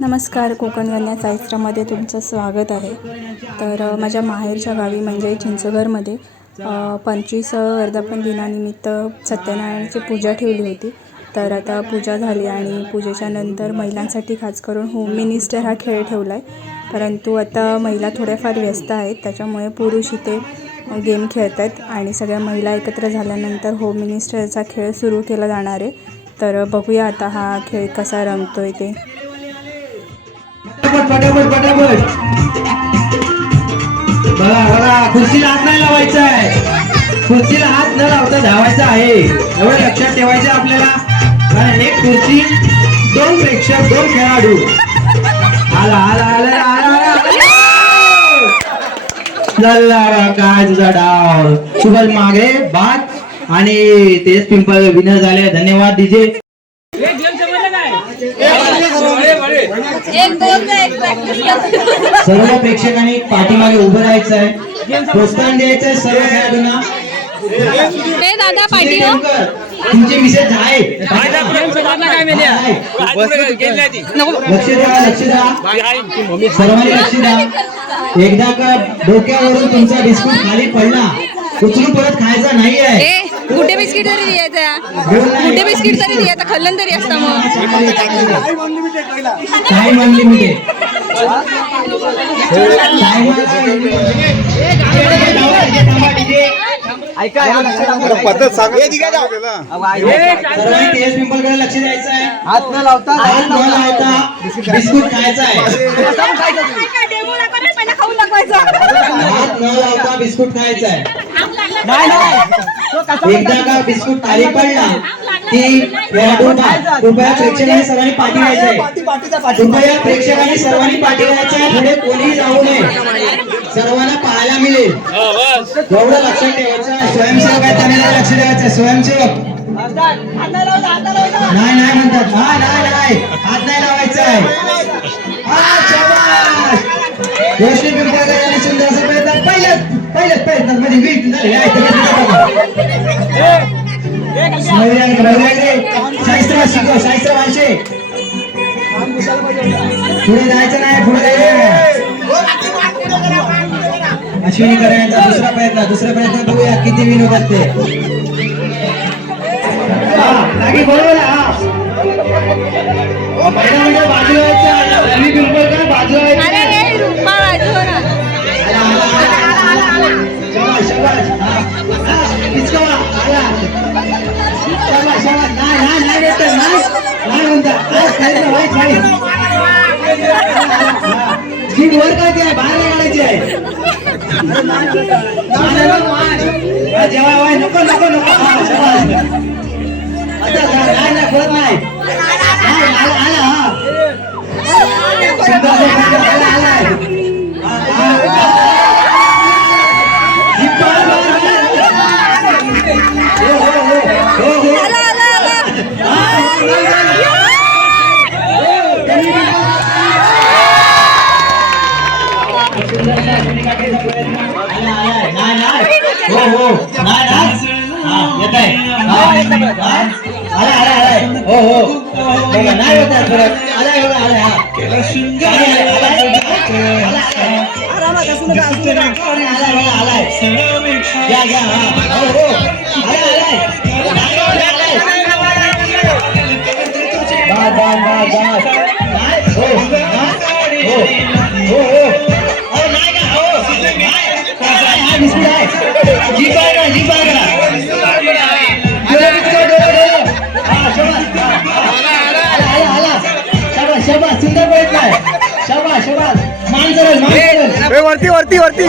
नमस्कार कोकण कन्या साहित्यामध्ये तुमचं स्वागत आहे. तर माझ्या माहेरच्या गावी म्हणजे चिंचघरमध्ये पंचवीस वर्धापन दिनानिमित्त सत्यनारायणाची पूजा ठेवली होती. तर आता पूजा झाली आणि पूजेच्या नंतर महिलांसाठी खास करून होम मिनिस्टर हा खेळ ठेवला आहे परंतु आता महिला थोड्याफार व्यस्त आहेत त्याच्यामुळे पुरुष इथे गेम खेळत आहेत आणि सगळ्या महिला एकत्र झाल्यानंतर होम मिनिस्टरचा खेळ सुरू केला जाणार आहे. तर बघूया आता हा खेळ कसा रंगतो आहे ते खुर्चीला हात नाही लावायचा आहे. खुर्चीला हात न लावता धावायचा आहे. एवढं लक्षात ठेवायचं आपल्याला. कारण एक खुर्ची दोन प्रेक्षक दोन खेळाडू. आला आला आला आला आला काय तुझा डाव. शुभल मागे बाद. आणि तेच पिंपल विनर झाले. धन्यवाद डीजे. सर्व प्रेक्षकांनी पाठीमागे उभं राहायचं आहे. प्रोत्साहन द्यायचं आहे सर्व खेळाडूंना हे दादा पाठी नेमकं तुमची मिसेस आहे. लक्ष द्या लक्ष द्या. सर्वांनी लक्ष द्या. एकदा का डोक्यावरून तुमचा बिस्कुट खाली पडला उचलून परत खायचा नाही आहे गुड्डे बिस्किट तरी द्यायचा. गुड्डे बिस्किट तरी द्यायचा खाल्लं तरी असतं मग. पद्धत सांग दिघा जाऊ आपल्याला? सर्वांनी तेज पिंपलकडे लक्ष द्यायचं आहे. हात न लावता हात न लावता बिस्कुट खायचा आहे. हात न लावता बिस्कुट खायचा आहे. एकदा का बिस्कुट खाली पडला की. कृपया प्रेक्षकांनी सर्वांनी पाठी व्हायचं आहे कृपया प्रेक्षकांनी सर्वांनी पाठी व्हायचं आहे पुढे कोणीही जाऊ नये. सर्वांना पाहायला मिळेल. एवढं लक्षात ठेवायचं. आहे. स्वयंसेवक. आहे त्यांनी लक्ष द्यायचं. स्वयंसेवक नाही नाही म्हणतात. हा नाही नाही. हात नाही लावायचा आहे हा. रोशनी पिंपळकर यांनी सुंदर असा प्रयत्न पहिल्याच पहिल्याच प्रयत्नात म्हणजे वीट झाले आहे, शास्त्र शिकव शास्त्र वांशे पुढे जायचं नाही पुढे जायचं नाही. अश्विनी करा यांचा दुसरा प्रयत्न दुसरा प्रयत्न बघूया किती विनोद असते हा, जागी नाही, नाही, नाही देत आहे, नाही. नाही म्हणतात. हा, खाली वाईट, वाईट. हा. जीभ वर काढते आहे, बाहेर नाही आलाय. आलाय. आलाय, नाही, हो, हा. हो, नाही. नाही. सुंदर शाबास. मान सरळ, मान सरळ. वरती वरती वरती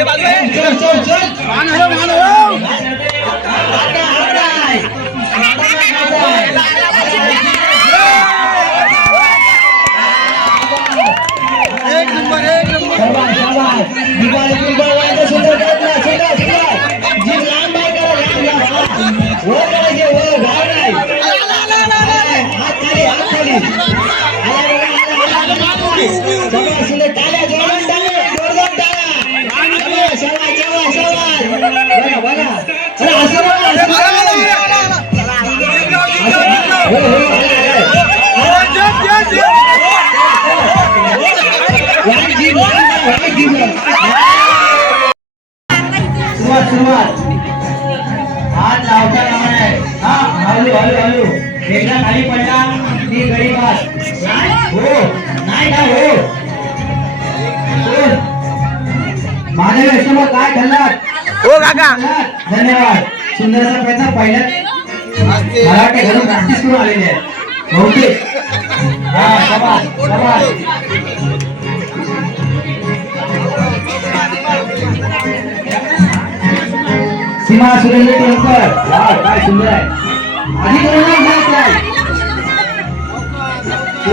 शाबास. चल, चल,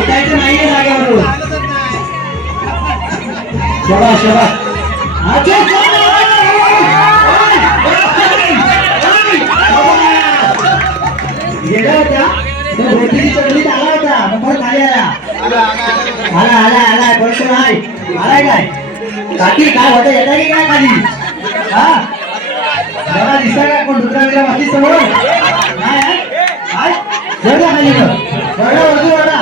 उठायचं नाहीये जागेवरून शाबास शाबास हा, चल, चल, गेला होता तो रोटीची चटणीत आला होता. मग परत खाली आला. आला आला आला. बरोबर आहे आलाय काय? काकी काय होतं? येता की काय खाली? हा? जरा दिसता का कोण? दुसरा वेगळा वाची समोर? नाही खाली वर. वरडा, वरती वरडा.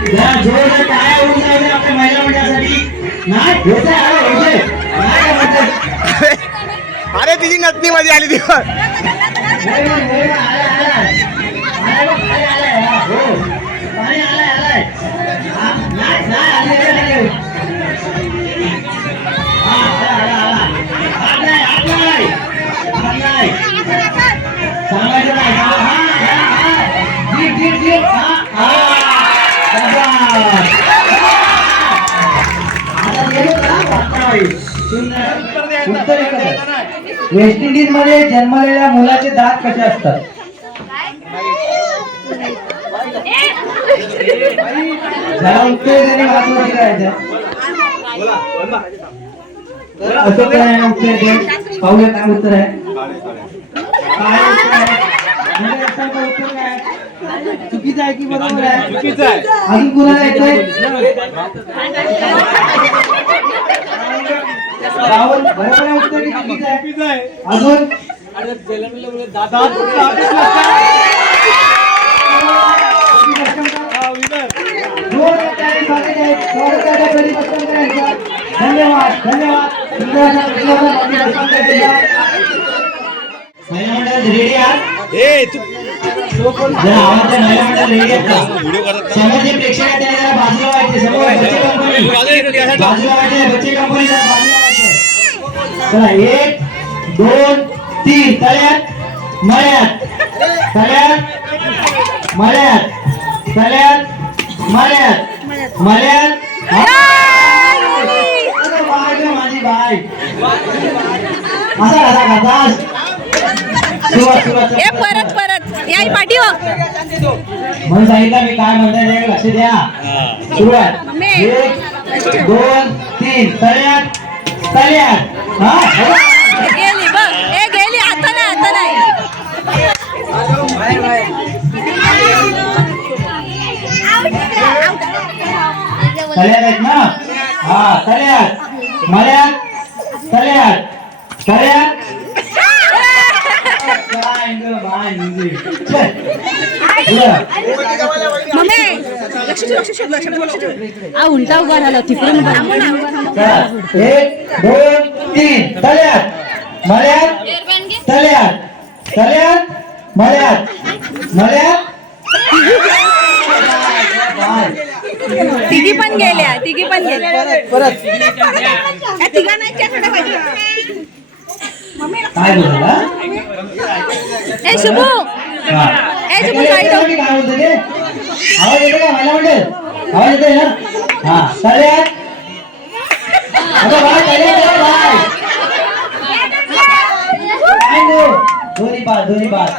टाळ्या. जरा जोरदार टाळ्या वाजून लावल्या आपल्या महिला मंडळासाठी. नाही होते आहे होते नाही का होते अरे तिची नथनी मध्ये आली ती. नाही, उत्तर एकच आहे. वेस्ट इंडिजमध्ये जन्मलेल्या मुलाचे दात कसे असतात जरा उत्तर करायचं असं काय आहे उत्तर दे पाहूया काय उत्तर आहे काय उत्तर आहे? याचं का उत्तर काय आहे? चुकीचं आहे की बरोबर आहे चुकीचं आहे अजून कोणाला येतंय राहुल बरोबर आहे उत्तर की चुकीचं आहे. अजून. धन्यवाद. धन्यवाद प्रेक्षक बाजूला व्हायचे समोर बच्चे कंपनी बाजूला व्हायचे बच्चे कंपनी चला एक दोन तीन. तळ्यात मळ्यात. तळ्यात मळ्यात. तळ्यात मळ्यात. मळ्यात. माझी बाय असा कसा करतास? सुरुवात सुरुवात. ए परत परत. याई पाठी हो. म्हणून सांगितलं मी काय म्हणताय लक्ष द्या. सुरुवात. एक दोन तीन. तळ्यात तळ्यात. गेली बघ. ए गेली. आता नाही आता नाही. ना? हा तळ्यात. मळ्यात? तळ्यात. उलटा उभा झाला तिकडून. एक दोन तीन तळ्यात. मळ्यात तळ्यात. तळ्यात मळ्यात. मळ्यात. तिघी पण गेल्या तिघी पण गेल्या. या तिघा नाही काय बोलला ए शुभू. ए, साईड? आवाज येतो का? मला म्हणते आवाज येतोय ना? हा. तळ्यात अगं बाय तळ्यात आहे, बाय काय नो दोन्ही पास दोन्ही पास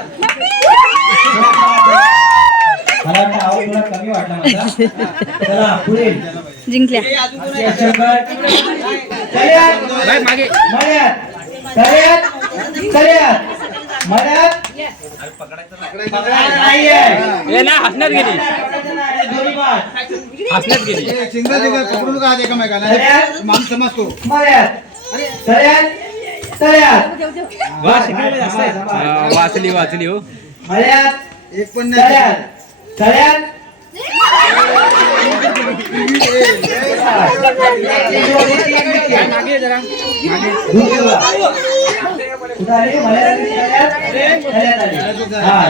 मला वाटतं आवाज थोडा कमी वाटला माझा. चला पुढे. जिंकल्या. मळ्यात मळ्यात पकडायचं हे ना हसण्यात गेली. गेली. सिंगल सिंगल पकडू नका आज एकामेकाला? मान हा, वाचली वाचली हो. एक पण नाही. हा,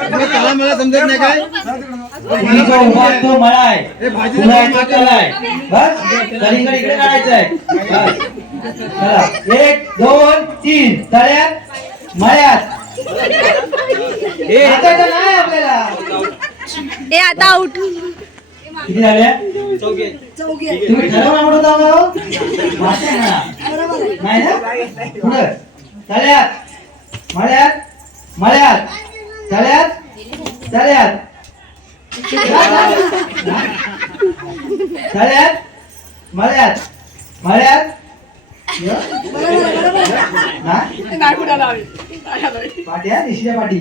त्याला मला समजत नाही काय? मी जो उभा तो मला आहे. हे भाजी तुला आहे बस? कलिंगड इकडे काढायचं आहे. बस. चला. एक दोन तीन. तळ्यात मळ्यात. हाताचं नाही आपल्याला. ए आता आउट किती झाल्या तुम्ही ठरवलं म्हणत आहो मासे आहे ना नाही ना? पुढं. तळ्यात मळ्यात मळ्यात. तळ्यात तळ्यात तळ्यात मळ्यात? मळ्यात? पाटी आहे ऋषीच्या पाटी?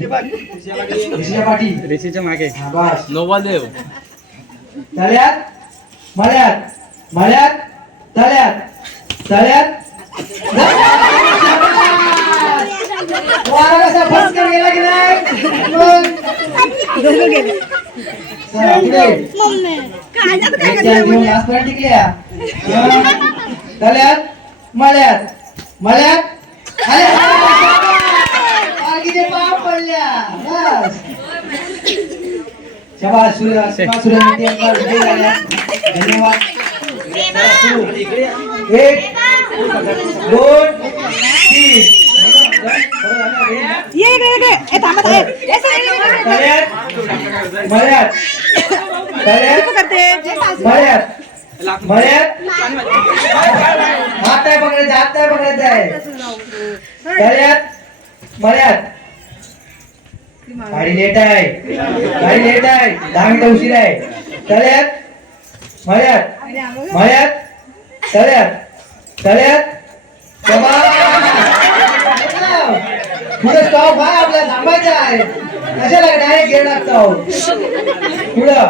ऋषीच्या पाटी? रेषेच्या मागे. हा, बस. नोवादेव. तळ्यात मळ्यात? मळ्यात? तळ्यात तळ्यात धन्यवाद। एक दोन तीन। ये इकडे इकडे ए थांबा थांबा. ए, सर, तळ्यात मळ्यात तळ्यात करते मळ्यात मळ्यात हात काय पकडायचा हात काय पकडायचा आहे तळ्यात मळ्यात गाडी लेट आहे गाडी लेट आहे दहा मिनिटं उशीर आहे तळ्यात मळ्यात मळ्यात तळ्यात तळ्यात पुढे स्टॉप आहे आपला थांबायचा आहे. कशाला डायरेक्ट गेट टाकतो पुढं.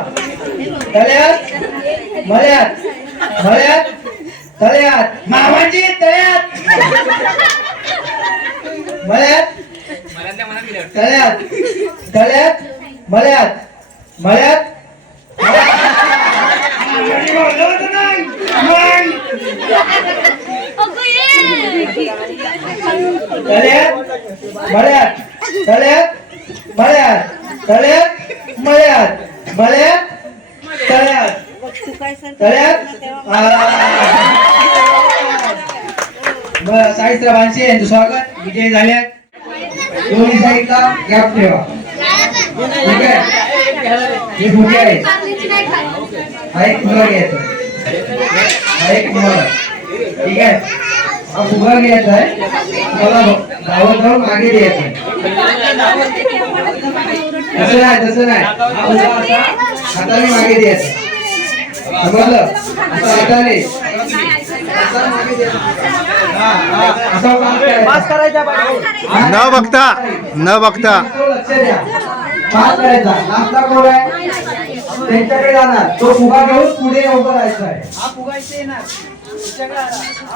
तळ्यात मळ्यात मळ्यात तळ्यात. मामाची तळ्यात. मळ्यात तळ्यात तळ्यात मळ्यात मळ्यात तळ्यात मळ्यात तळ्यात मळ्यात तळ्यात मळ्यात मळ्यात तळ्यात तळ्यात बरं साहित्य भानसे यांचं स्वागत विजय झाल्यात दोन्ही साईडला गॅप ठेवा. ठीक आहे? हे फुगे आहे हा एक फुगा घ्यायचा. हा एक फुगा. ठीक आहे? हा फुगा घ्यायचा आहे. मला धावत धावून मागे द्यायचा आहे. तसं नाही तसं नाही. हाताने मागे द्यायचं समजलं? हाताने? न बघता न बघता. त्यांच्याकडे जाणार. तो फुगा घेऊन पुढे उभं राहायचं आहे.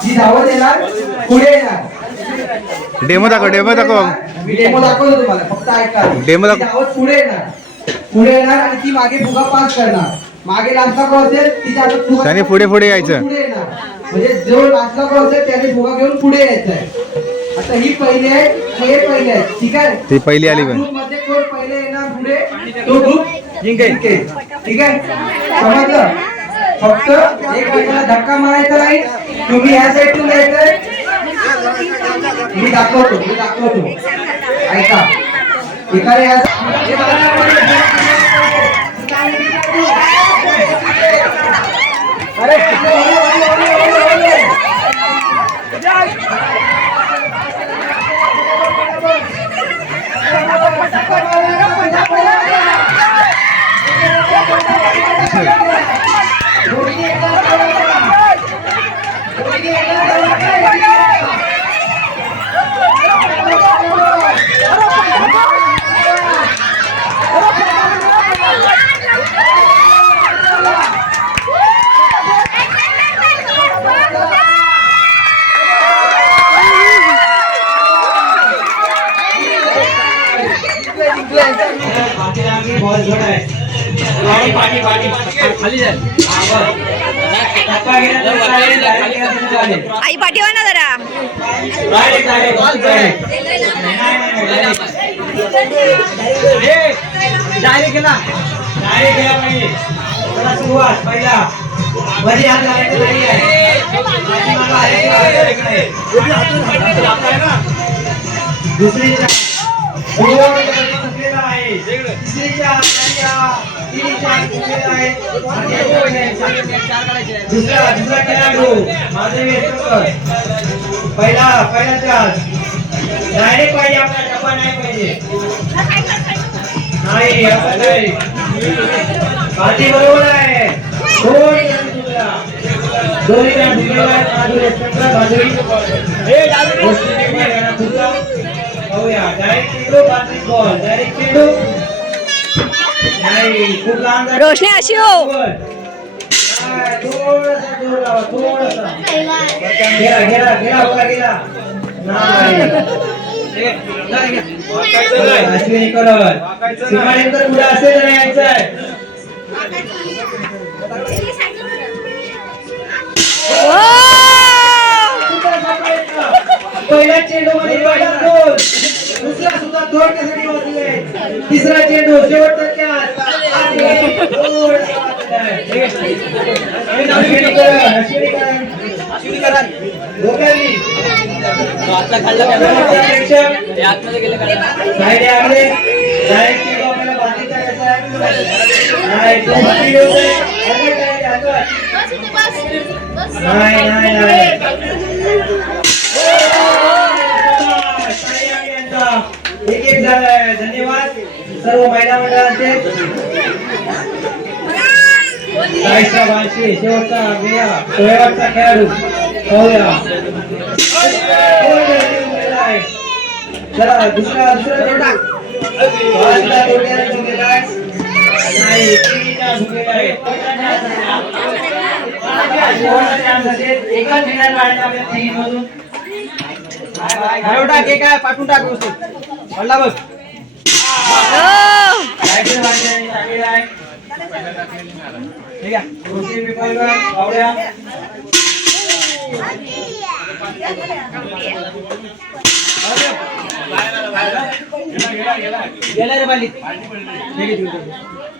जी धावत येणार पुढे येणार. डेमो दाखव डेमो दाखव. मी डेमो दाखवतो तुम्हाला फक्त ऐका. Demo दाखव. पुढे येणार. पुढे येणार आणि ती मागे फुगा पास करणार. मागे नाश्ता कोण असेल तिच्या हातात त्याने पुढे पुढे यायचं. पुढे येणार. म्हणजे जो नाश्ता कोण असेल त्याने फुगा घेऊन पुढे यायचं आहे आता ही पहिली आहे हे पहिले आहे. ठीक आहे? ती पहिली आली पण. मध्ये कोण पहिले येणार पुढे? तो ग्रुप जिंकेल ठीक आहे. समजलं? फक्त एकमेकाला धक्का मारायचा नाही. तुम्ही ह्या साईडून यायचंय मी दाखवतो मी दाखवतो. ऐका. एखाद्या या- खाली चला सुरुवात पहिला. मध्ये हात घालायचा नाही आहे. पाठीमागं आहे, इकडे. दुसरीच्या सुरुवात बसलेला आहे. तिसरीच्या पहिल्या, तिन्हीच्या बसलेला आहे. दुसरा दुसरा खेळाडू. माझे वेळेवर. पहिला पहिला चान्स डायरेक्ट पाहिजे आपला डबा नाही पाहिजे. नाही असं नाही. पाठी बरोबर आहे. रोशनी अशी हो गेला गेला गेला गेला नाही अश्विनी करत सीमारेंकर पुढे असेल नाही पहिल्या चेंडू मध्ये पहिला गोल दुसरा सुद्धा दोडण्यासाठी वाचले तिसरा चेंडू शेवटचा प्रेक्षक एक एक झालंय धन्यवाद सर्व महिला मंडळांचे साईश्रा बांशी शेवटचा वेळा शेवटचा खेळाडू पाहूया कोण जिंकलेला आहे? चला दुसरा दुसरा चेंडू बाजूला तोडण्याला जिंकलेला आहे. नाही, तिन्हीचा जिंकलेला आहे. शेवटचा chance असेल. एकाच खेळाडू काढायचा आपल्या तिन्हीमधून. टाक काय पाठवून टाक व्यवस्थित पडला बघ रायफल वाजण्याने टाकलेला आहे. ठीक आहे. गोष्टी पिंपळगाव, पावड्या. गेला रे बाली ठीक आहे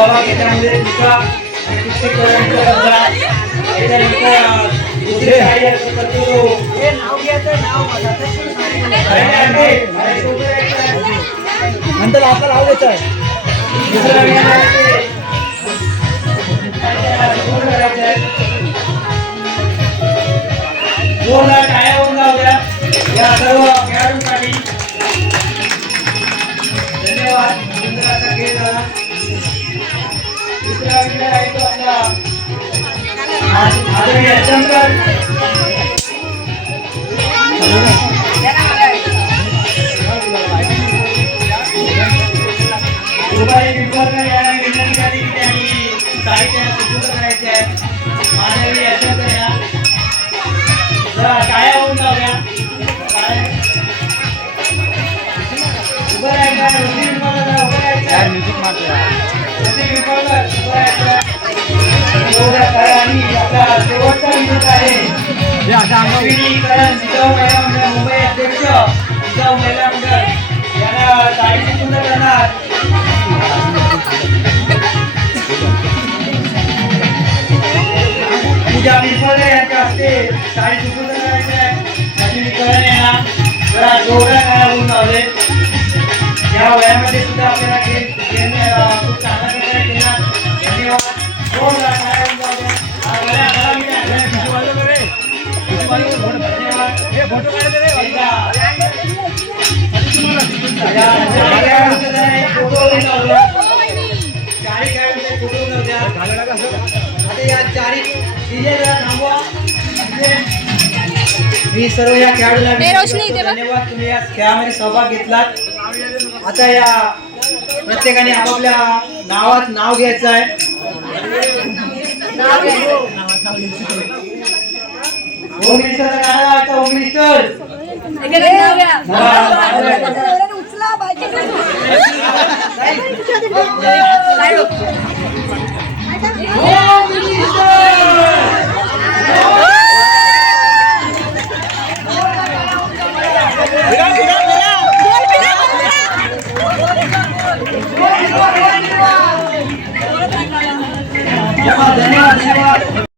सहभाग घेतल्यामुळे तुमचा. त्याच्यानंतर दुसरे? नंतर आहे दुसरा विनर आहे. जोरदार टाळ्या होऊन जाऊ द्या या सर्व दुसरा विनर मुंबई अध्यक्ष जिजाऊ महिला मंडळ यांना साडीची पूर्ण करणार पूजा पिंपळे यांच्या हस्ते साडी करायची आहे यांना जरा जोरदार लावले या वयामध्ये सुद्धा आपल्याला मी सर्व या खेळाडूला धन्यवाद तुम्ही या खेळामध्ये सहभाग घेतलात. आता या प्रत्येकाने आपापल्या नावात नाव घ्यायचं आहे. होम मिनिस्टरचं गाणं लावायचं होम मिनिस्टर होम धन्यवाद धन्यवाद 笑って笑って。